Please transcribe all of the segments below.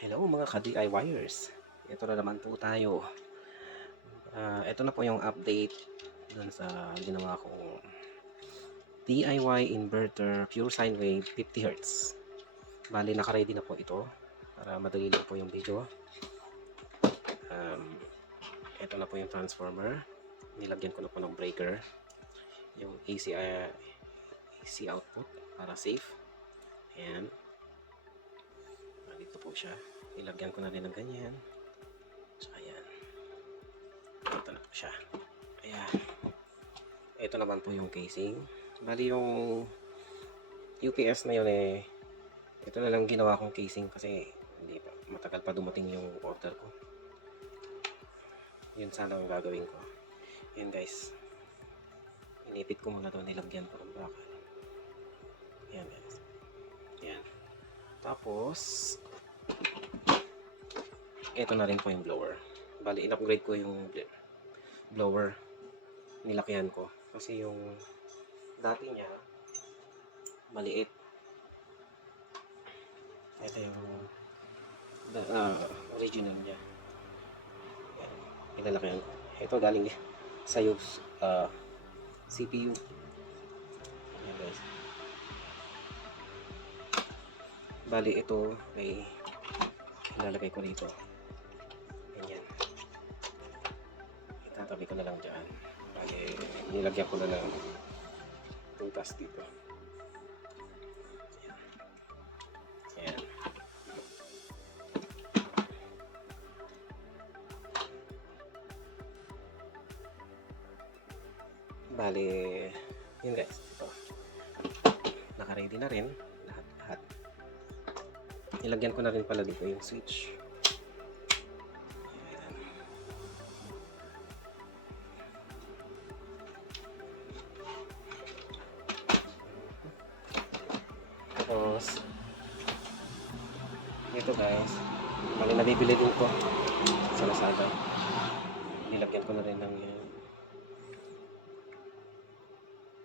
Hello mga ka-DIYers. Ito na naman po tayo. Ito na po yung update dun sa ginawa kong DIY inverter pure sine wave 50 Hz. Bali naka-ready na po ito para madali lang po yung video. Ito na po yung transformer. Nilagyan ko na po ng breaker. Yung AC output para safe. Ayan. Dito po siya. Nilagyan ko na rin ng ganyan. So, ayan. Ito na po siya. Ayan. Ito naman po yung casing. Bali yung UPS na yun ito na lang ginawa kong casing kasi hindi pa, matagal pa dumating yung order ko. Yun sana ang gagawin ko. Ayan guys. Inipit ko muna ito. Nilagyan ko ng bakal. Ayan guys. Ayan. Tapos ito na rin po yung blower. Bali in-upgrade ko yung blower. Nilakihan ko. Kasi yung dati niya maliit. Ito yung original niya. Ayan. Nilalakihan ko. Ito galing sa CPU. Ayan guys. Bali ito ay ilalagay ko dito. Ganyan. Itatabi ko na lang dyan. Bali nilagyan ko na lang tutas dito. Ayan. Bali yun guys. Ito. Naka-ready na rin. Lahat. Nilagyan ko na rin pala dito yung switch. Ayan. Tapos ito guys, bali nabibili din ko sa Lazada. Nilagyan ko na rin ng yan.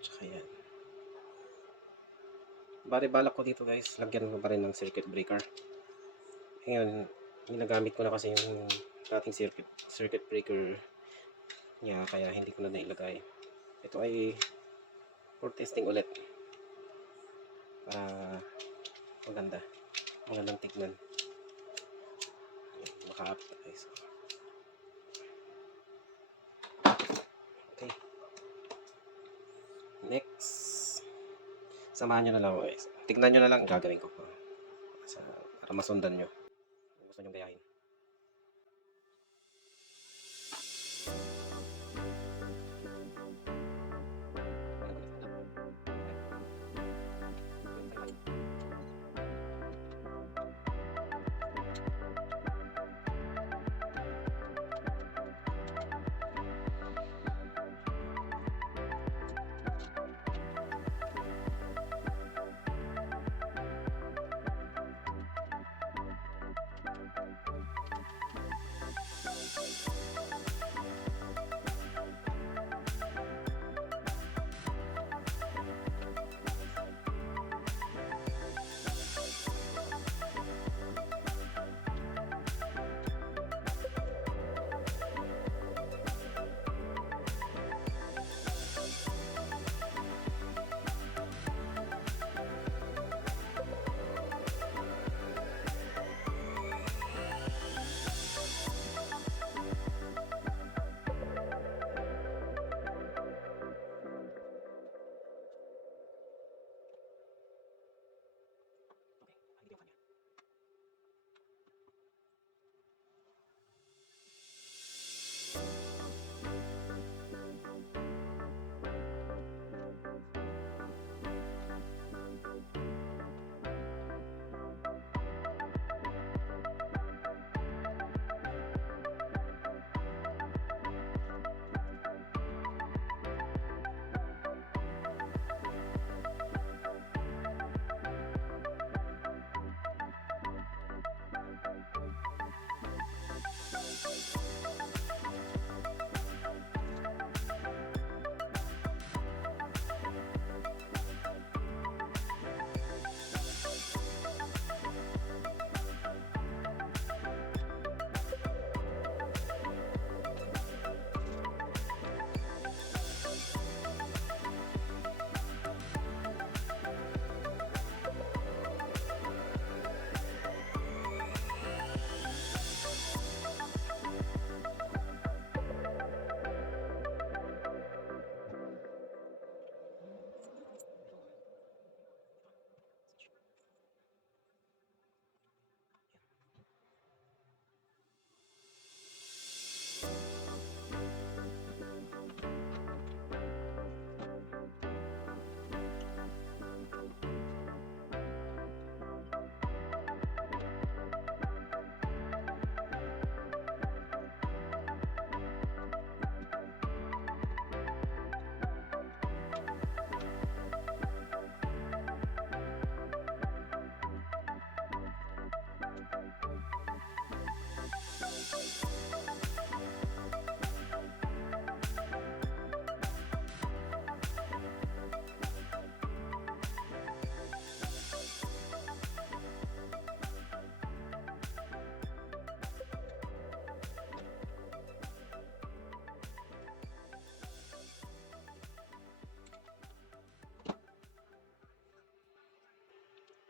Tsaka yan. Bali balak ko dito guys, lagyan ko pa rin ng circuit breaker. Ngayon, ginagamit ko na kasi yung dating circuit breaker niya, kaya hindi ko na nailagay. Ito ay for testing ulit. Para magandang tignan. Maka-upit guys. Okay. Next. Samahan nyo na lang guys. Tignan nyo na lang gagawin ko para masundan nyo. Gusto nyo gayahin.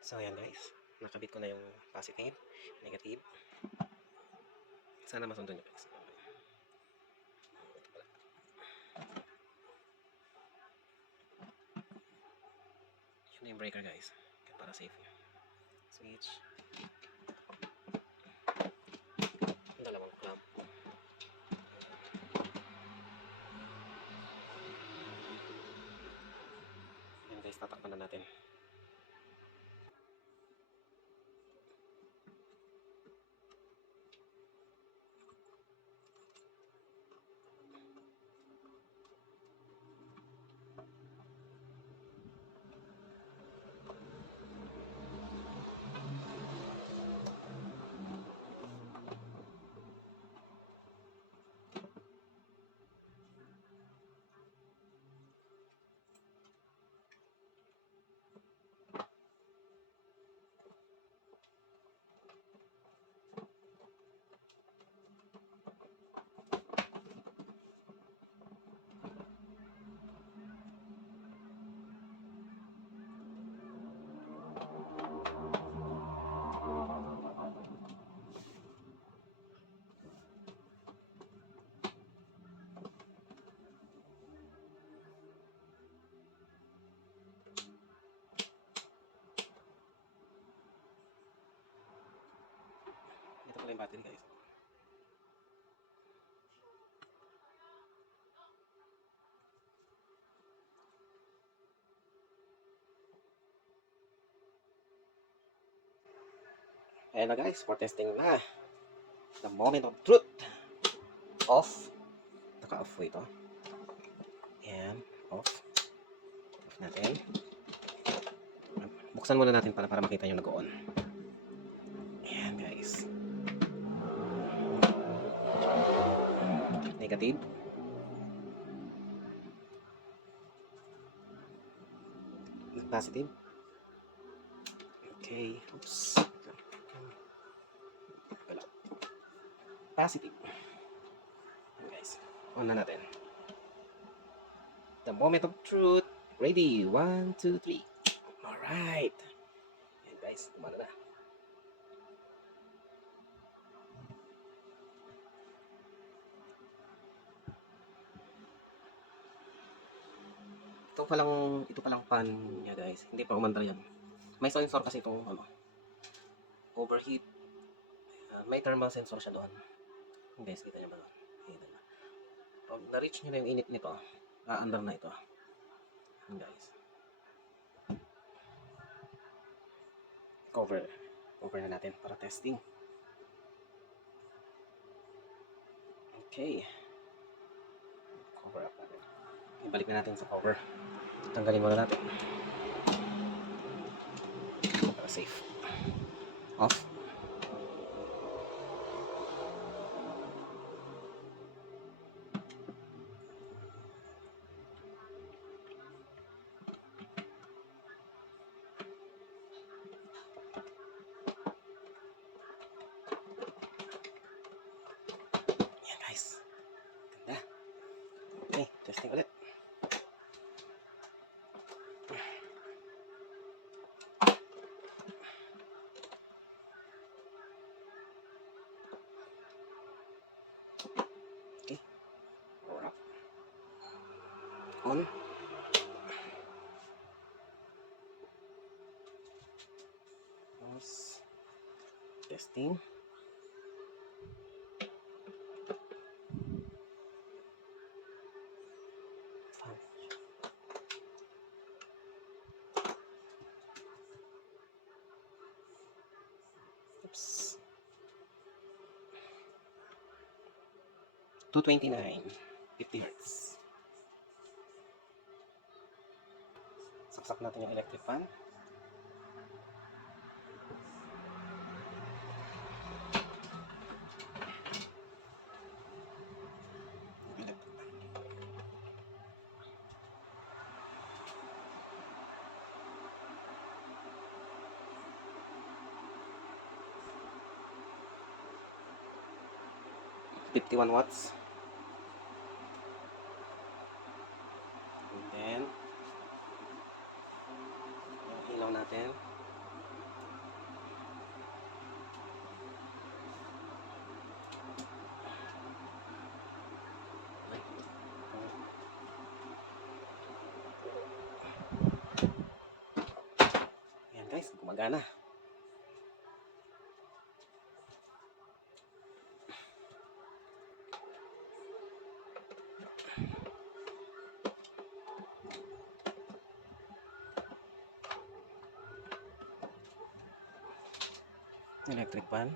So ayan guys, nakabit ko na yung positive, negative. Sana masundo nyo guys. Yun yung breaker guys, para safe. Switch. Dalawang clamp. Yan guys, tatakpan na natin. Ito pala yung battery guys. Ayan na guys, for testing na. The moment of truth. Off. Naka-off po ito. Ayan, off. Off natin. Buksan muna natin para makita yung nag-on. Ayan guys. Negative. Positive. Okay. Oops. Positive. Ayan guys. On na natin. The moment of truth. Ready. 1, 2, 3. Alright. Ayan guys. Kumana na. Ito palang pan niya guys. Hindi pa umandar yan. May sensor kasi itong overheat. May thermal sensor siya doon. Guys, kita niyo ba? Kita niyo. Pag na-reach niyo na yung init nito, under na ito. Guys. Cover na natin para testing. Okay. Cover up natin. Ibalik na natin sa cover. Tanggalin muna natin. Para safe. Off. Yan guys. Ganda. Okay, testing ulit. Okay. Power up. On. Pause. Testing. Oops. 229. 50 Hz. Saksak natin yung electric fan. .51 watts. And then yung ilaw natin. guys, gumagana. Electric pan.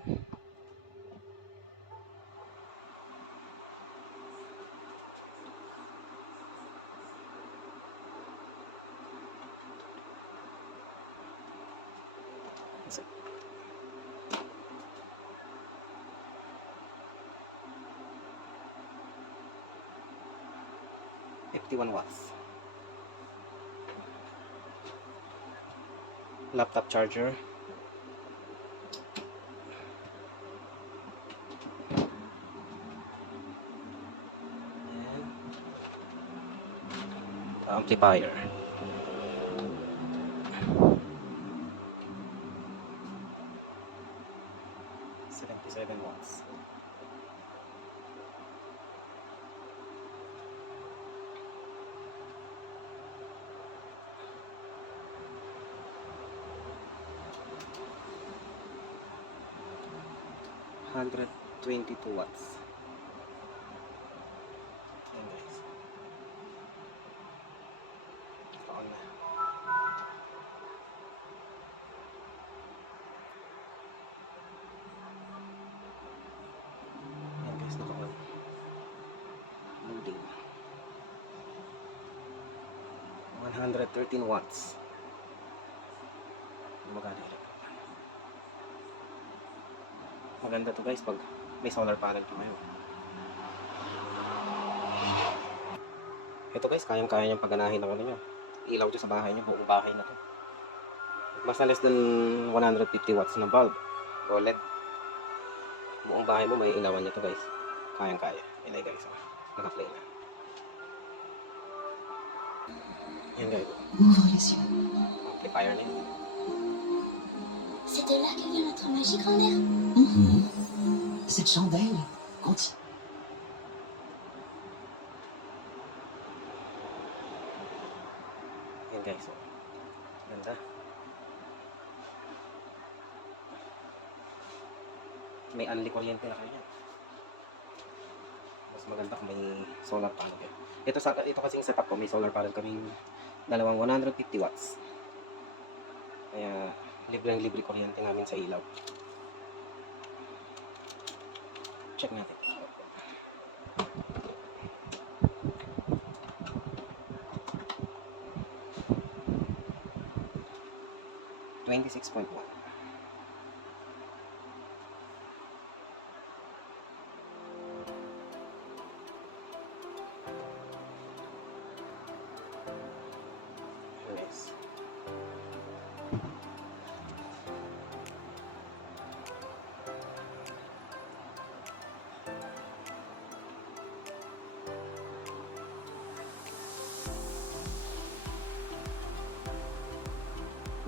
So, 51 watts. Laptop charger. Amplifier. $77. $122. Ayan guys. On na. Ayan guys, naka-on. Loading. 113 watts. Maganda yun. Maganda to guys pag may solar panel pa kayo. Ito guys, kayang-kaya niyang paganahin ng ano nyo. Ilaw to sa bahay nyo, buong bahay na to. Basta less than 150 watts na bulb o LED. Buong bahay mo may ilawan niya to guys. Kayang-kaya. Yan guys, naka-play na. Yan guys. Ouvre les yeux. Amplifier na yun. C'est de là que vient notre magie, grand-mère. Cette chandelle continue. Yan guys. Ganda. May unli kuryente na kayo yan. Mas maganda kung may solar panel kayo. Ito kasing setup ko, may solar panel kaming dalawang 150 watts. Kaya libre kuryente namin sa ilaw. Check natin. $26.1. Yes.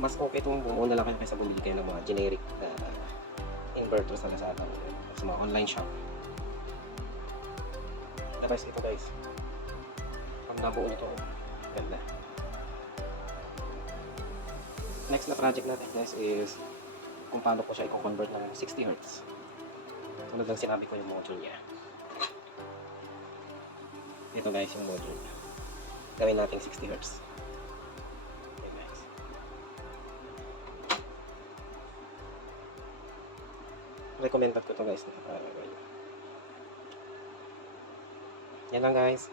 Mas okay itong bumuo na lang kayo kaysa bumili kayo ng mga generic inverter sa Lazada sa mga online shop. Tapos ito guys, pag nabuo ito, ganda. Next na project natin guys is kung paano ko siya i-convert ng 60 Hz. Tulad ng sinabi ko yung module niya. Ito guys yung module. Gawin natin 60 Hz. Recommended ko to guys. Yan lang guys.